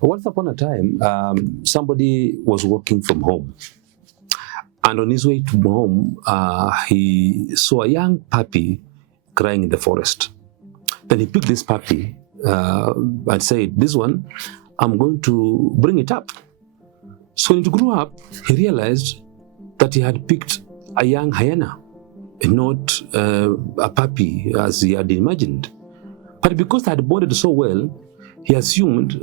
Once upon a time, somebody was working from home. And on his way to home, he saw a young puppy crying in the forest. Then he picked this puppy and said, "This one, I'm going to bring it up." So when he grew up, he realized that he had picked a young hyena, not a puppy as he had imagined. But because they had bonded so well, he assumed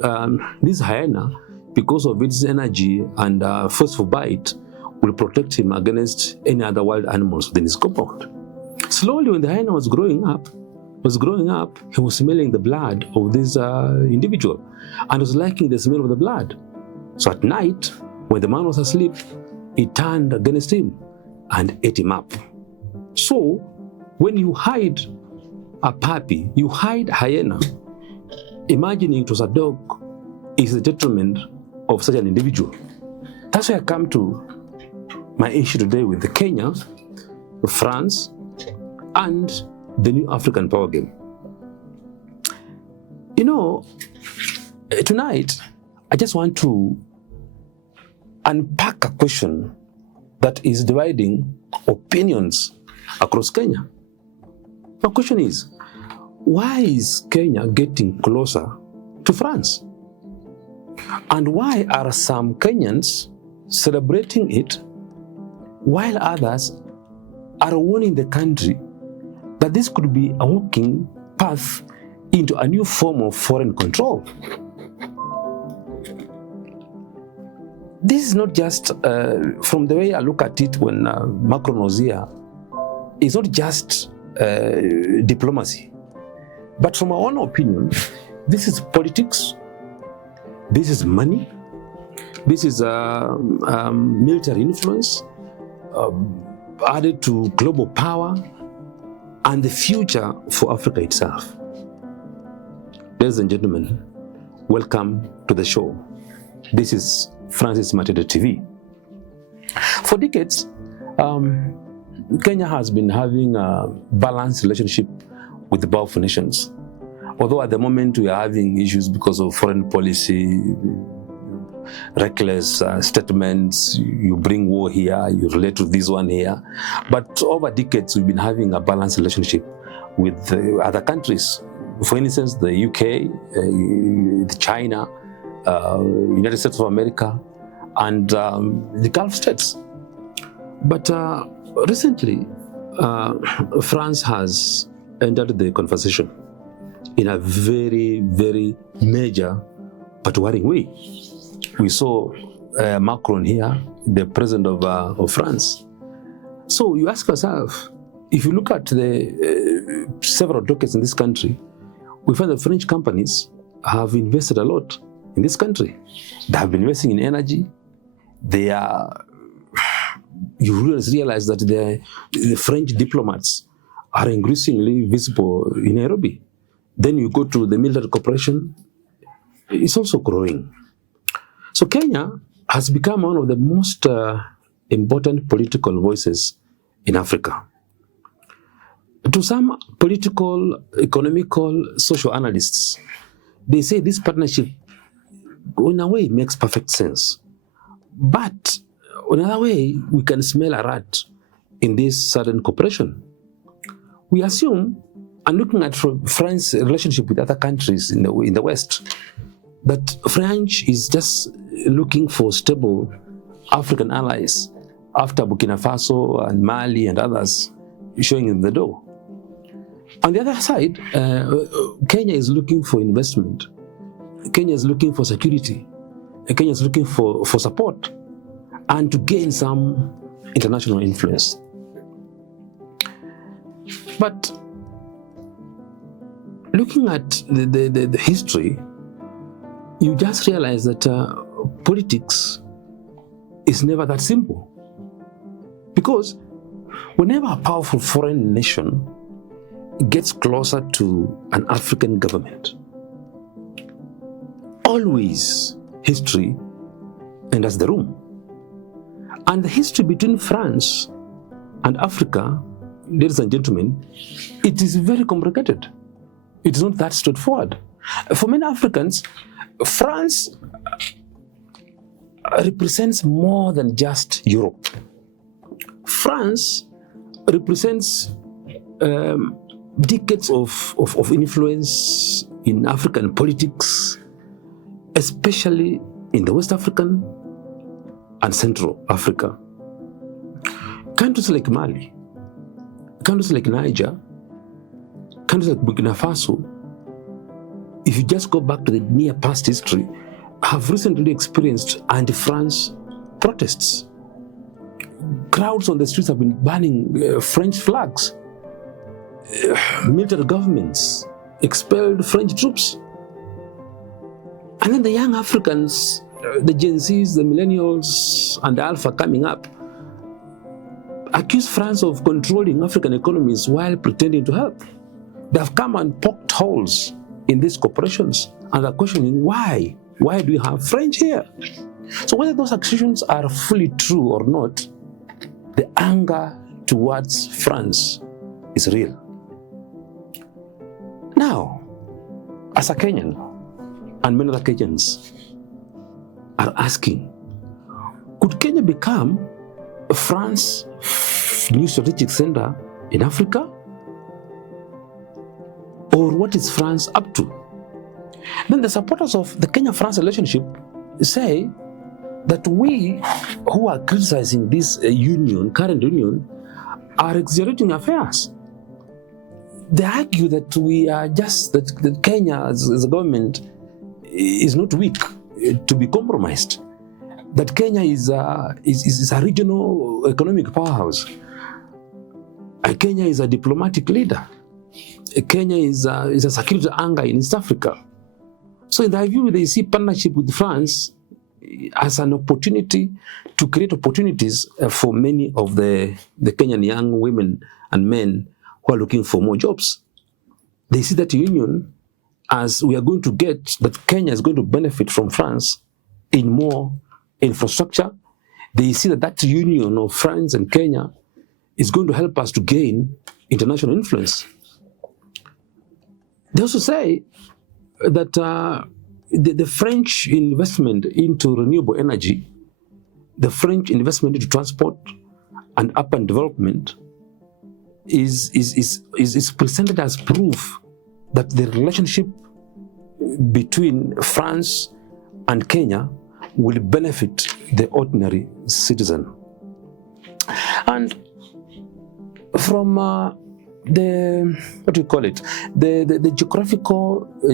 this hyena, because of its energy and forceful bite, will protect him against any other wild animals within his compound. Slowly, when the hyena was growing up, he was smelling the blood of this individual and was liking the smell of the blood. So at night, when the man was asleep, he turned against him and ate him up. So when you hide a puppy, you hide a hyena, imagining it was a dog is the detriment of such an individual. That's why I come to my issue today with Kenya, France, and the new African power game. You know, tonight, I just want to unpack a question that is dividing opinions across Kenya. My question is, why is Kenya getting closer to France? And why are some Kenyans celebrating it while others are warning the country that this could be a walking path into a new form of foreign control? This is not just, from the way I look at it when Macron was here, it's not just diplomacy. But from my own opinion, this is politics, this is money, this is military influence added to global power and the future for Africa itself. Ladies and gentlemen, welcome to the show. This is Francis Matete TV. For decades, Kenya has been having a balanced relationship with the Gulf nations. Although at the moment we are having issues because of foreign policy, reckless statements, you bring war here, you relate to this one here. But over decades, we've been having a balanced relationship with other countries. For instance, the UK, China, United States of America, and the Gulf states. But recently, France has entered the conversation in a very, very major but worrying way. We saw Macron here, the president of France. So you ask yourself, if you look at the several decades in this country, we find that French companies have invested a lot in this country. They have been investing in energy. They are, you realize that the French diplomats are increasingly visible in Nairobi. Then you go to the military cooperation, it's also growing. So Kenya has become one of the most important political voices in Africa. To some political, economical, social analysts, they say this partnership, in a way, makes perfect sense. But in another way, we can smell a rat in this sudden cooperation. We assume, and looking at France's relationship with other countries in the West, that France is just looking for stable African allies after Burkina Faso and Mali and others showing them the door. On the other side, Kenya is looking for investment. Kenya is looking for security. Kenya is looking for support and to gain some international influence. But looking at the history, you just realize that politics is never that simple. Because whenever a powerful foreign nation gets closer to an African government, always history enters the room. And the history between France and Africa, ladies and gentlemen, it is very complicated. It is not that straightforward. For many Africans, France represents more than just Europe. France represents decades of influence in African politics, especially in the West African and Central Africa. Countries like Mali, countries like Niger, countries like Burkina Faso, if you just go back to the near past history, have recently experienced anti-France protests. Crowds on the streets have been burning French flags. Military governments expelled French troops. And then the young Africans, the Gen Zs, the millennials, and the Alpha coming up, accuse France of controlling African economies while pretending to help. They have come and poked holes in these corporations and are questioning why. Why do we have French here? So whether those accusations are fully true or not, the anger towards France is real. Now, as a Kenyan, and many other Kenyans are asking, could Kenya become France's new strategic center in Africa? Or what is France up to? Then the supporters of the Kenya-France relationship say that we who are criticizing this current union, are exaggerating affairs. They argue that we are that Kenya as a government is not weak to be compromised. That Kenya is a regional economic powerhouse. Kenya is a diplomatic leader. Kenya is a security anchor in East Africa. So in their view, they see partnership with France as an opportunity to create opportunities for many of the Kenyan young women and men who are looking for more jobs. They see that union as we are going to get, that Kenya is going to benefit from France in more infrastructure. They see that union of France and Kenya is going to help us to gain international influence. They also say that the French investment into renewable energy, the French investment into transport and urban development is presented as proof that the relationship between France and Kenya will benefit the ordinary citizen. And from the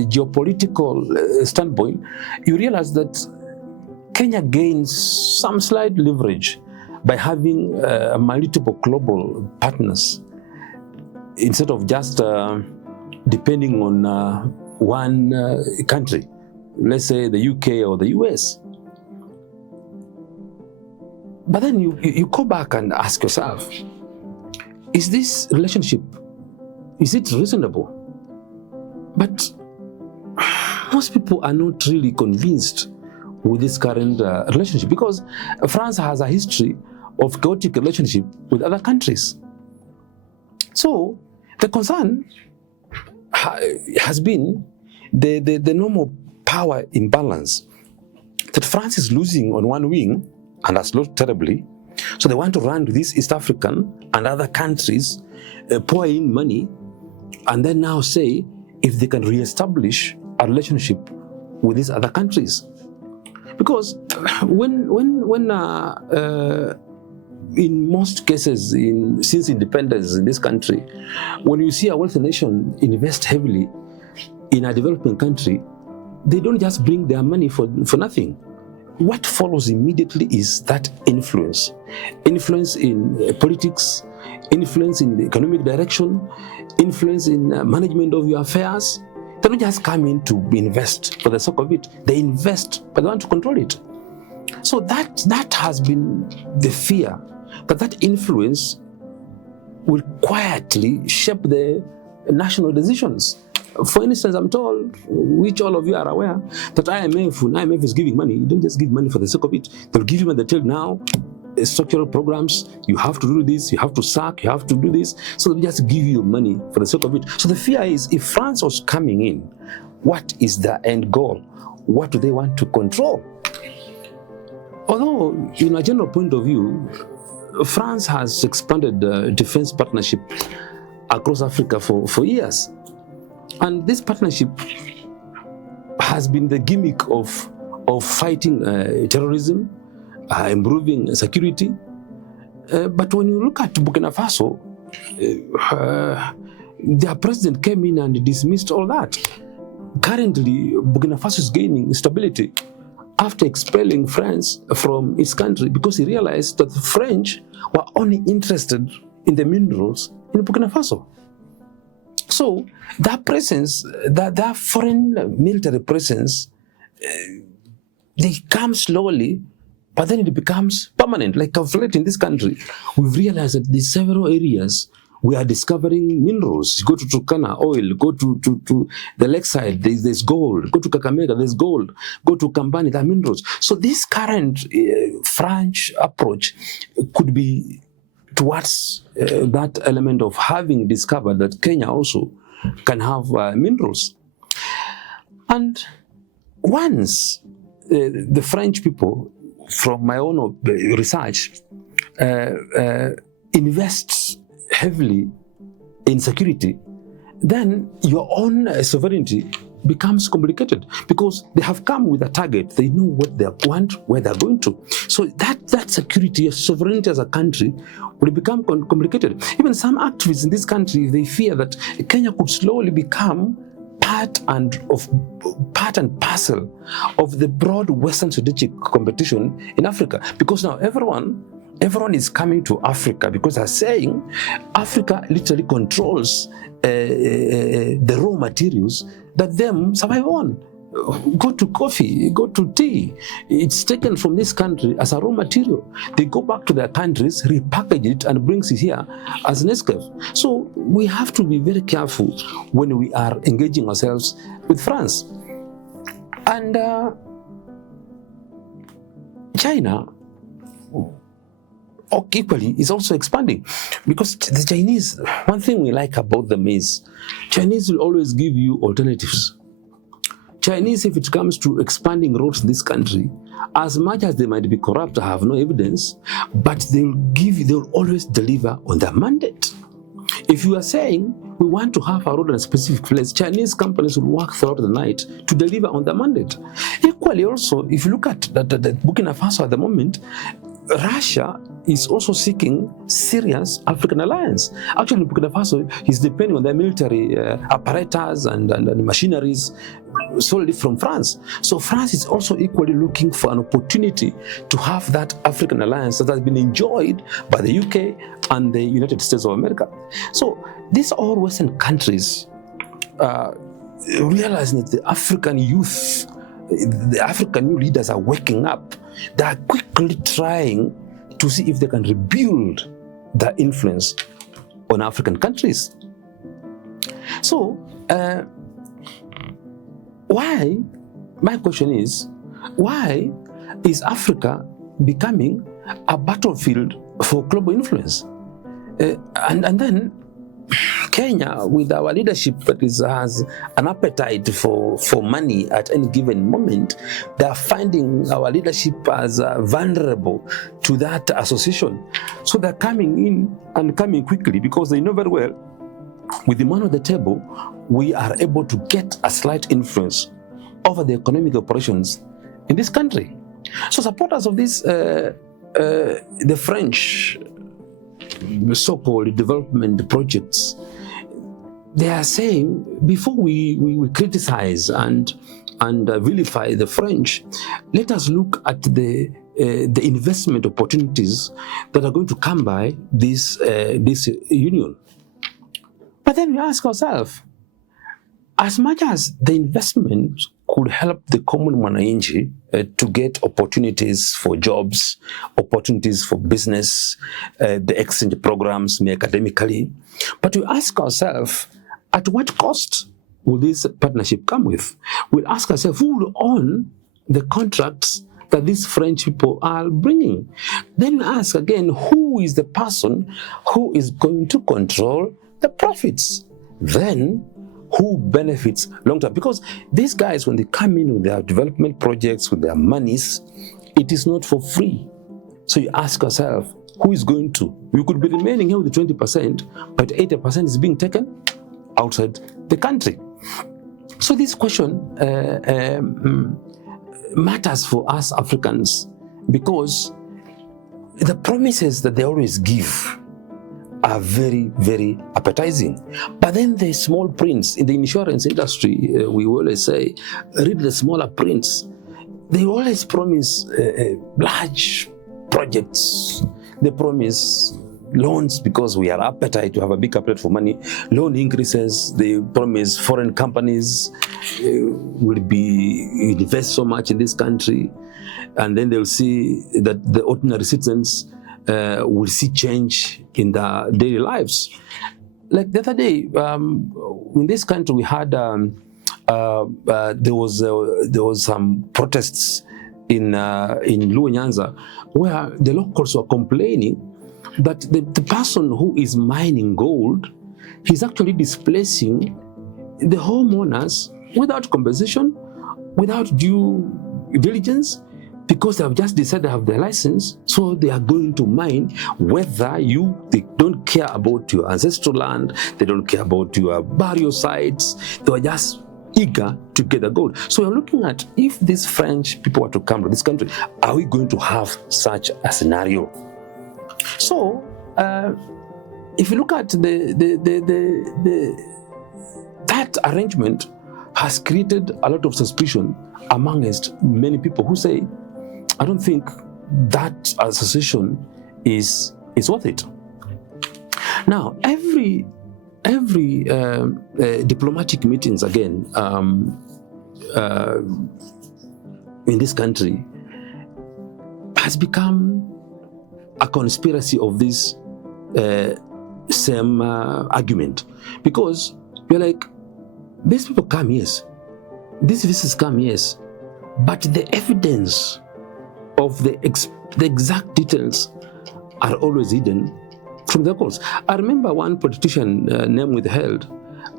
geopolitical standpoint, you realize that Kenya gains some slight leverage by having multiple global partners instead of just depending on one country, let's say the UK or the US. But then you go back and ask yourself, is this relationship, is it reasonable? But most people are not really convinced with this current relationship, because France has a history of chaotic relationship with other countries. So the concern has been the normal power imbalance, that France is losing on one wing and has lost terribly. So they want to run to these East African and other countries, pour in money, and then now say if they can reestablish a relationship with these other countries. Because when in most cases, since independence in this country, when you see a wealthy nation invest heavily in a developing country, they don't just bring their money for nothing. What follows immediately is that influence. Influence in politics, influence in the economic direction, influence in management of your affairs. They don't just come in to invest for the sake of it. They invest, but they want to control it. So that has been the fear, that influence will quietly shape the national decisions. For instance, I'm told, which all of you are aware, that IMF is giving money. You don't just give money for the sake of it. They'll give you and they tell now, structural programs, you have to do this, you have to sack, you have to do this. So they just give you money for the sake of it. So the fear is, if France was coming in What is their end goal? What do they want to control? Although, in a general point of view, France has expanded defense partnership across Africa for years. And this partnership has been the gimmick of fighting terrorism, improving security. But when you look at Burkina Faso, their president came in and dismissed all that. Currently, Burkina Faso is gaining stability after expelling France from its country because he realized that the French were only interested in the minerals in Burkina Faso. So that presence, that foreign military presence, they come slowly, but then it becomes permanent. Like of late in this country, we've realized that there's several areas we are discovering minerals. Go to Turkana, oil. Go to the lakeside, there's gold. Go to Kakamega, there's gold. Go to Kambani, there are minerals. So this current French approach could be towards that element of having discovered that Kenya also can have minerals. And once the French people, from my own research, invest heavily in security, then your own sovereignty becomes complicated because they have come with a target. They know what they want, where they're going to. So that security, sovereignty as a country will become complicated. Even some activists in this country, they fear that Kenya could slowly become part and parcel of the broad Western strategic competition in Africa, because now everyone is coming to Africa because they're saying Africa literally controls the raw materials that them survive on. Go to coffee, go to tea. It's taken from this country as a raw material. They go back to their countries, repackage it, and brings it here as Nescafe. So we have to be very careful when we are engaging ourselves with France. And China equally is also expanding, because the Chinese, one thing we like about them is Chinese will always give you alternatives. Chinese, if it comes to expanding roads in this country, as much as they might be corrupt, I have no evidence, but they'll always deliver on their mandate. If you are saying we want to have a road in a specific place, Chinese companies will work throughout the night to deliver on their mandate. Equally also, if you look at the Burkina Faso at the moment, Russia is also seeking serious African alliance. Actually, Burkina Faso is depending on their military apparatus and machineries solely from France. So France is also equally looking for an opportunity to have that African alliance that has been enjoyed by the UK and the United States of America. So these all Western countries realizing that the African youth, the African new leaders are waking up. They are quickly trying to see if they can rebuild their influence on African countries. So, my question is, why is Africa becoming a battlefield for global influence? And then Kenya, with our leadership that has an appetite for money at any given moment, they are finding our leadership as vulnerable to that association. So they're coming in and coming quickly because they know very well, with the money on the table, we are able to get a slight influence over the economic operations in this country. So supporters of this, the French so-called development projects, they are saying, before we criticize and vilify the French, let us look at the investment opportunities that are going to come by this union. But then we ask ourselves, as much as the investment could help the common mwananchi to get opportunities for jobs, opportunities for business, the exchange programs, me academically, but we ask ourselves, at what cost will this partnership come with? We'll ask ourselves, who will own the contracts that these French people are bringing? Then we ask again, who is the person who is going to control the profits? Then, who benefits long term. Because these guys, when they come in with their development projects, with their monies, it is not for free. So you ask yourself, who is going to? You could be remaining here with the 20%, but 80% is being taken outside the country. So this question matters for us Africans, because the promises that they always give are very, very appetizing. But then the small prints in the insurance industry, we always say, read the smaller prints. They always promise large projects. They promise loans because we are appetite to have a big appetite for money. Loan increases. They promise foreign companies will be invest so much in this country, and then they'll see that the ordinary citizens will see change in their daily lives. Like the other day, in this country, we had there was some protests in Luo Nyanza, where the locals were complaining that the person who is mining gold, he's actually displacing the homeowners without compensation, without due diligence, because they have just decided they have their license, so they are going to mine whether they don't care about your ancestral land, they don't care about your burial sites, they are just eager to get the gold. So we're looking at, if these French people were to come to this country, are we going to have such a scenario? So if you look at that arrangement has created a lot of suspicion amongst many people who say, I don't think that association is worth it. Now, every diplomatic meetings again in this country has become a conspiracy of this same argument, because you're like, these people come, yes, these visitors come, yes, but the evidence of the exact details are always hidden from the locals. I remember one politician, name withheld,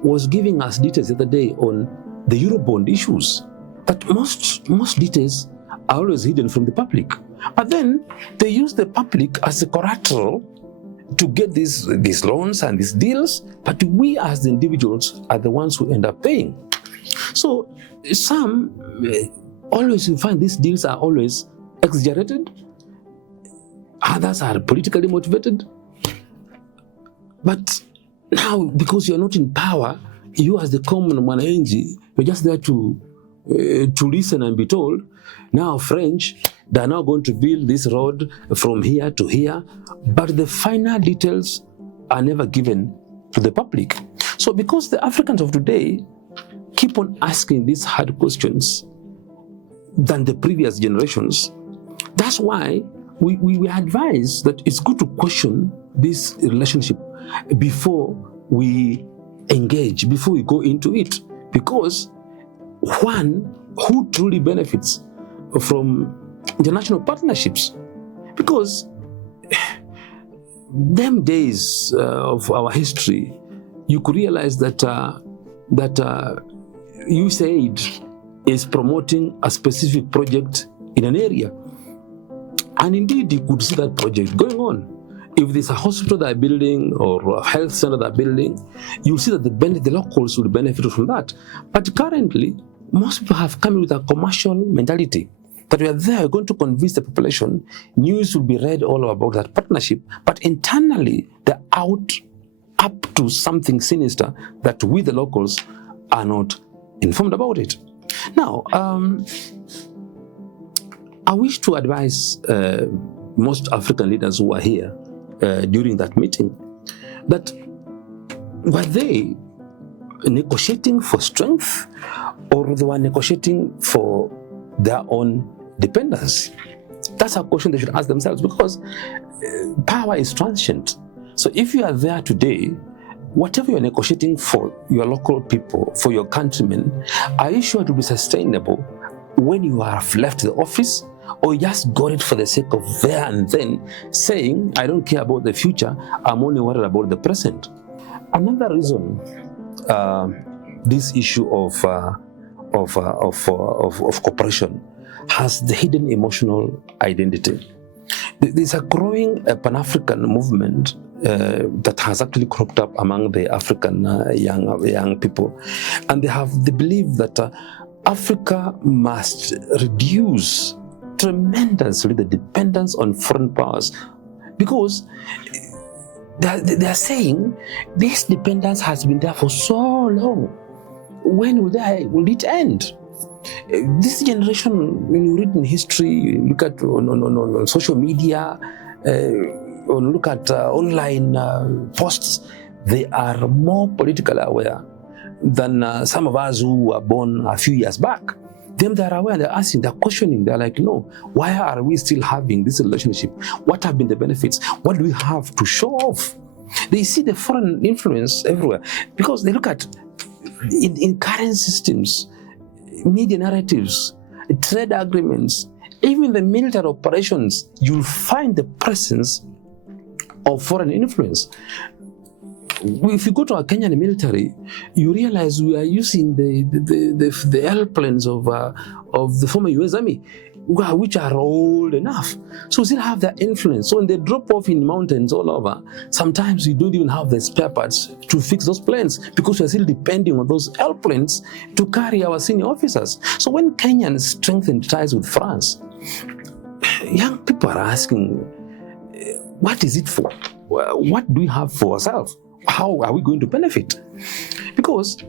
was giving us details the other day on the Eurobond issues, that most details are always hidden from the public. But then they use the public as a collateral to get these loans and these deals, but we as the individuals are the ones who end up paying. So some always, you find these deals are always exaggerated, others are politically motivated. But now, because you're not in power, you as the common mwananchi, you're just there to listen and be told, now French, they're now going to build this road from here to here, but the final details are never given to the public. So because the Africans of today keep on asking these hard questions than the previous generations, that's why we advise that it's good to question this relationship before we engage, before we go into it. Because one, who truly benefits from international partnerships? Because them days of our history, you could realize that USAID is promoting a specific project in an area, and indeed you could see that project going on. If there's a hospital they're building or a health center they're building, you'll see that the locals will benefit from that. But currently, most people have come with a commercial mentality, that we are there, we're going to convince the population. News will be read all about that partnership, but internally they're up to something sinister that we, the locals, are not informed about it. Now, I wish to advise most African leaders who are here during that meeting, that were they negotiating for strength, or they were negotiating for their own dependence? That's a question they should ask themselves, because power is transient. So if you are there today, whatever you're negotiating for your local people, for your countrymen, are you sure it will be sustainable when you have left the office? Or you just got it for the sake of there and then, saying, I don't care about the future, I'm only worried about the present? Another reason this issue of cooperation has the hidden emotional identity. There's a growing Pan-African movement that has actually cropped up among the African young people, and they believe that Africa must reduce tremendously the dependence on foreign powers, because they are saying this dependence has been there for so long. When will it end? This generation, when you read in history, you look at on social media, or look at online posts, they are more politically aware than some of us who were born a few years back. Them, they're aware, they're asking, they're questioning, they're like, no, why are we still having this relationship? What have been the benefits? What do we have to show off? They see the foreign influence everywhere, because they look at in current systems, media narratives, trade agreements, even the military operations, you'll find the presence of foreign influence. If you go to our Kenyan military, you realize we are using the airplanes of the former US Army, which are old enough. So we still have that influence. So when they drop off in mountains all over, sometimes we don't even have the spare parts to fix those planes, because we're still depending on those airplanes to carry our senior officers. So when Kenyans strengthen ties with France, young people are asking, what is it for? What do we have for ourselves? How are we going to benefit? Because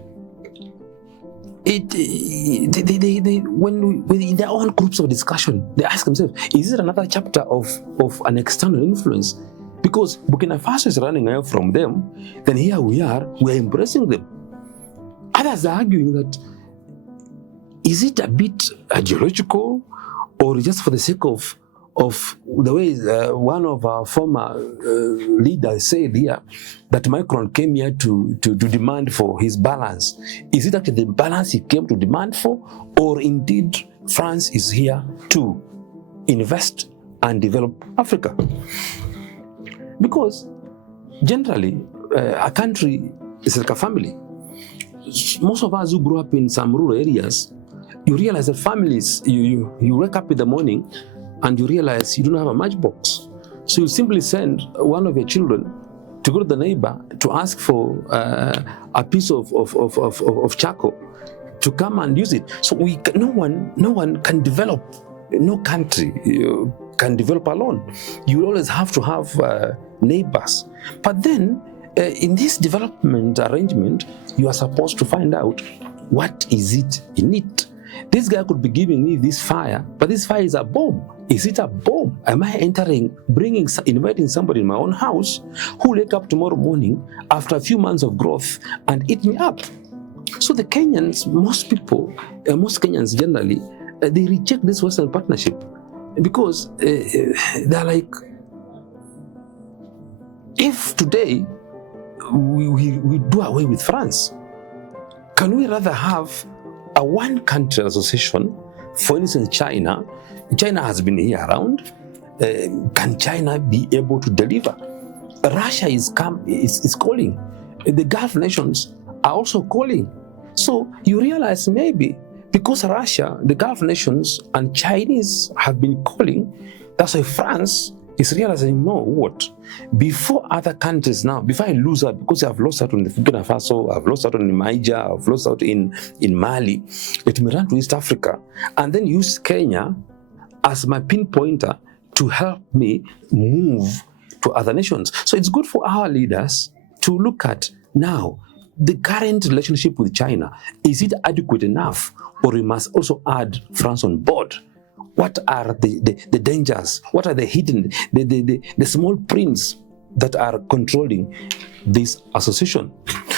when in their own groups of discussion, they ask themselves, is it another chapter of an external influence? Because Burkina Faso is running away from them, then here we're embracing them. Others are arguing that, is it a bit ideological, or just for the sake of the way one of our former leaders said here, that Macron came here to demand for his balance? Is it actually the balance he came to demand for, or indeed France is here to invest and develop Africa? Because generally, a country is like a family. Most of us who grew up in some rural areas, you realize that families, you wake up in the morning and you realize you don't have a matchbox. So you simply send one of your children to go to the neighbor to ask for a piece of charcoal to come and use it. So no one can develop, no country can develop alone. You always have to have neighbors. But then in this development arrangement, you are supposed to find out what is it in it. This guy could be giving me this fire, but this fire is a bomb. Is it a bomb? Am I inviting somebody in my own house who will wake up tomorrow morning after a few months of growth and eat me up? So the Kenyans, most Kenyans generally, they reject this Western partnership, because they're like, if today we do away with France, can we rather have a one-country association? For instance, China has been here around. Can China be able to deliver? Russia is calling. The Gulf nations are also calling. So you realize maybe because Russia, the Gulf nations, and Chinese have been calling, that's why France is realizing, no, what? Before other countries now, before I lose out, because I've lost out on the Burkina Faso, I've lost out on Niger, I've lost out in Mali, let me run to East Africa and then use Kenya as my pinpointer to help me move to other nations. So it's good for our leaders to look at now the current relationship with China. Is it adequate enough, or we must also add France on board? What are the dangers? What are the hidden, the small prints that are controlling this association?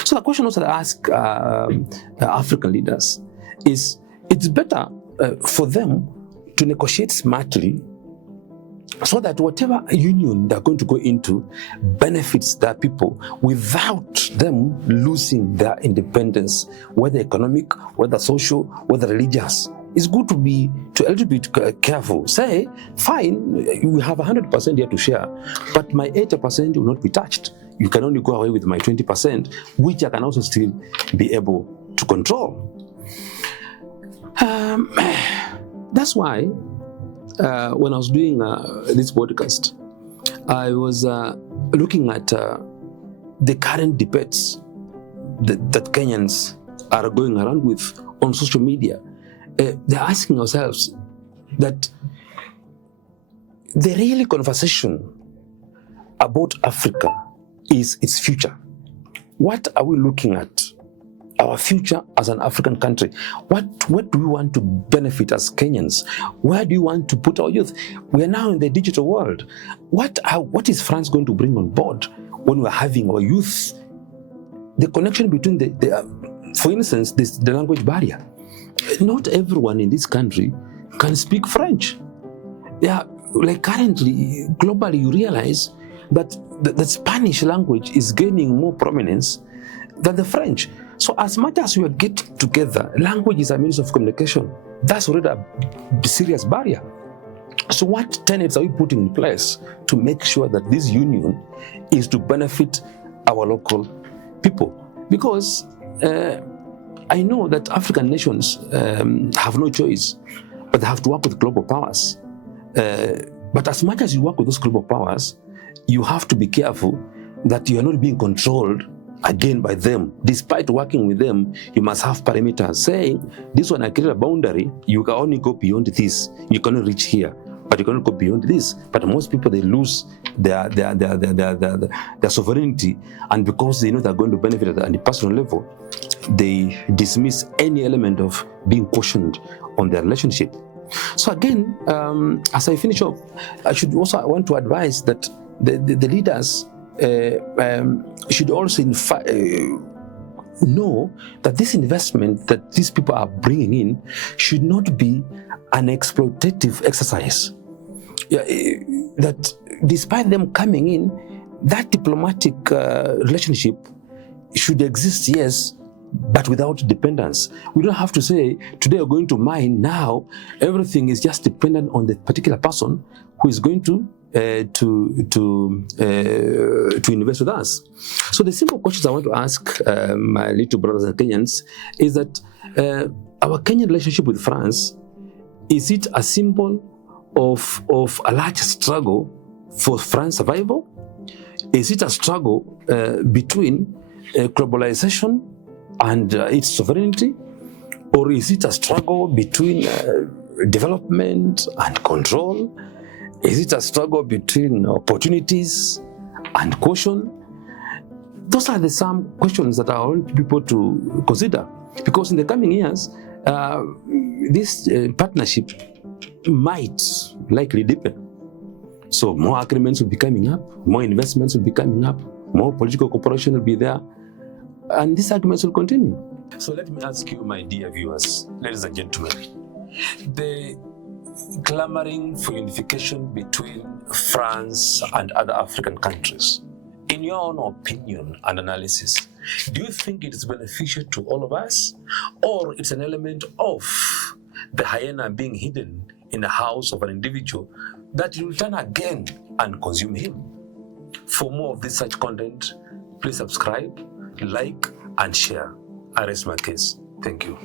So the question also I ask African leaders is, it's better for them to negotiate smartly, so that whatever union they're going to go into benefits their people without them losing their independence, whether economic, whether social, whether religious. It's good to be a little bit careful. Say, fine, we have 100% here to share, but my 80% will not be touched. You can only go away with my 20%, which I can also still be able to control. That's why when I was doing this podcast, I was looking at the current debates that Kenyans are going around with on social media. They're asking ourselves that the real conversation about Africa is its future. What are we looking at? Our future as an African country. What do we want to benefit as Kenyans? Where do you want to put our youth? We are now in the digital world. What is France going to bring on board when we're having our youth? The connection between for instance, the language barrier. Not everyone in this country can speak French. Yeah, like currently, globally, you realize that the Spanish language is gaining more prominence than the French. So as much as we are getting together, language is a means of communication. That's already a serious barrier. So what tenets are we putting in place to make sure that this union is to benefit our local people? Because I know that African nations have no choice, but they have to work with global powers. But as much as you work with those global powers, you have to be careful that you are not being controlled again by them. Despite working with them, you must have parameters saying, this one I create a boundary, you can only go beyond this. You cannot reach here, but you cannot go beyond this. But most people, they lose their sovereignty, and because they know they're going to benefit at the personal level, they dismiss any element of being cautioned on their relationship. So again, as I finish up, I want to advise that the leaders should also know that this investment that these people are bringing in should not be an exploitative exercise. That despite them coming in, that diplomatic relationship should exist, yes, but without dependence. We don't have to say, today we're going to mine, now everything is just dependent on the particular person who is going to invest with us. So the simple questions I want to ask my little brothers and Kenyans is that our Kenyan relationship with France, is it a symbol of a large struggle for France survival? Is it a struggle between globalization and its sovereignty? Or is it a struggle between development and control? Is it a struggle between opportunities and caution? Those are some questions that I want people to consider, because in the coming years, this partnership might likely deepen. So more agreements will be coming up, more investments will be coming up, more political cooperation will be there, and these arguments will continue. So let me ask you, my dear viewers, ladies and gentlemen, the clamoring for unification between France and other African countries, in your own opinion and analysis, do you think it is beneficial to all of us, or it's an element of the hyena being hidden in the house of an individual that will turn again and consume him? For more of this such content, please subscribe, like, and share. I rest my case. Thank you.